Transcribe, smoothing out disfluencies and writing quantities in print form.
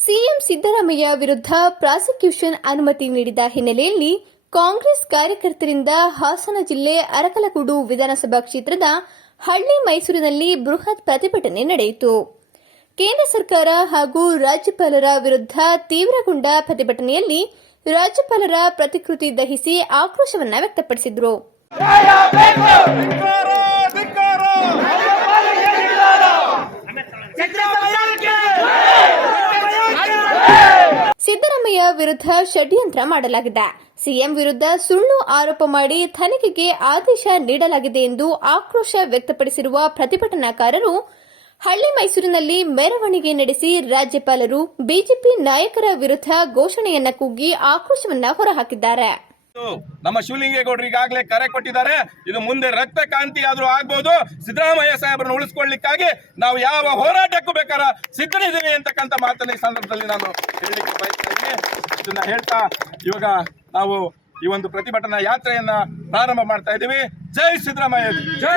CM Siddaramaiah ವಿರುದ್ಧ prosecution ಅನುಮತಿ ನೀಡಿದ ಹಿನ್ನೆಲೆಯಲ್ಲಿ ಕಾಂಗ್ರೆಸ್ ಕಾರ್ಯಕರ್ತರಿಂದ ಹಾಸನ ಜಿಲ್ಲೆ ಅರಕಲಗೂಡು ವಿಧಾನಸಭಾ ಕ್ಷೇತ್ರದ ಹಳ್ಳಿ ಮೈಸೂರಿನಲ್ಲಿ ಬೃಹತ್ ಪ್ರತಿಭಟನೆ ನಡೆಯಿತು. ಕೇಂದ್ರ ಸರ್ಕಾರ ಹಾಗೂ ರಾಜ್ಯಪಾಲರ ವಿರುದ್ಧ ತೀವ್ರಗೊಂಡ ಪ್ರತಿಭಟನೆಯಲ್ಲಿ ರಾಜ್ಯಪಾಲರ ಪ್ರತಿಕೃತಿ ದಹಿಸಿ ಆಕ್ರೋಶವನ್ನು ವ್ಯಕ್ತಪಡಿಸಿದರು. ಸಿದ್ದರಾಮಯ್ಯ ವಿರುದ್ಧ ಷಡ್ಯಂತ್ರ ಮಾಡಲಾಗಿದೆ. ಸಿಎಂ ವಿರುದ್ಧ ಸುಳ್ಳು ಆರೋಪ ಮಾಡಿ ತನಿಖೆಗೆ ಆದೇಶ ನೀಡಲಾಗಿದೆ ಎಂದು ಆಕ್ರೋಶ ವ್ಯಕ್ತಪಡಿಸಿರುವ ಪ್ರತಿಭಟನಾಕಾರರು ಹಳ್ಳಿ ಮೈಸೂರಿನಲ್ಲಿ ಮೆರವಣಿಗೆ ನಡೆಸಿ ರಾಜ್ಯಪಾಲರು, ಬಿಜೆಪಿ ನಾಯಕರ ವಿರುದ್ಧ ಘೋಷಣೆಯನ್ನ ಕೂಗಿ ಆಕ್ರೋಶವನ್ನ ಹೊರಹಾಕಿದ್ದಾರೆ. ನಮ್ಮ ಶಿವಲಿಂಗೇಗೌಡರು ಈಗಾಗಲೇ ಕರೆ ಕೊಟ್ಟಿದ್ದಾರೆ. ಇದು ಮುಂದೆ ರಕ್ತ ಕ್ರಾಂತಿ ಆದ್ರೂ ಆಗ್ಬಹುದು. ಸಿದ್ದರಾಮಯ್ಯ ಸಾಹೇಬರನ್ನು ಉಳಿಸಿಕೊಳ್ಳಲಿಕ್ಕಾಗಿ ನಾವು ಯಾವ ಹೋರಾಟಕ್ಕೂ ಬೇಕಾರ ಸಿದ್ಧರಿದ್ದೀವಿ ಅಂತಕ್ಕಂಥ ಮಾತನ್ನ ಈ ಸಂದರ್ಭದಲ್ಲಿ ನಾನು ಹೇಳಲಿಕ್ಕೆ ಬಯಸ್ತಾ ಇದ್ದೀನಿ. ಇದನ್ನ ಹೇಳ್ತಾ ಇವಾಗ ನಾವು ಈ ಒಂದು ಪ್ರತಿಭಟನಾ ಯಾತ್ರೆಯನ್ನ ಪ್ರಾರಂಭ ಮಾಡ್ತಾ ಇದ್ದೀವಿ. ಜೈ ಸಿದ್ದರಾಮಯ್ಯ. ಜೈ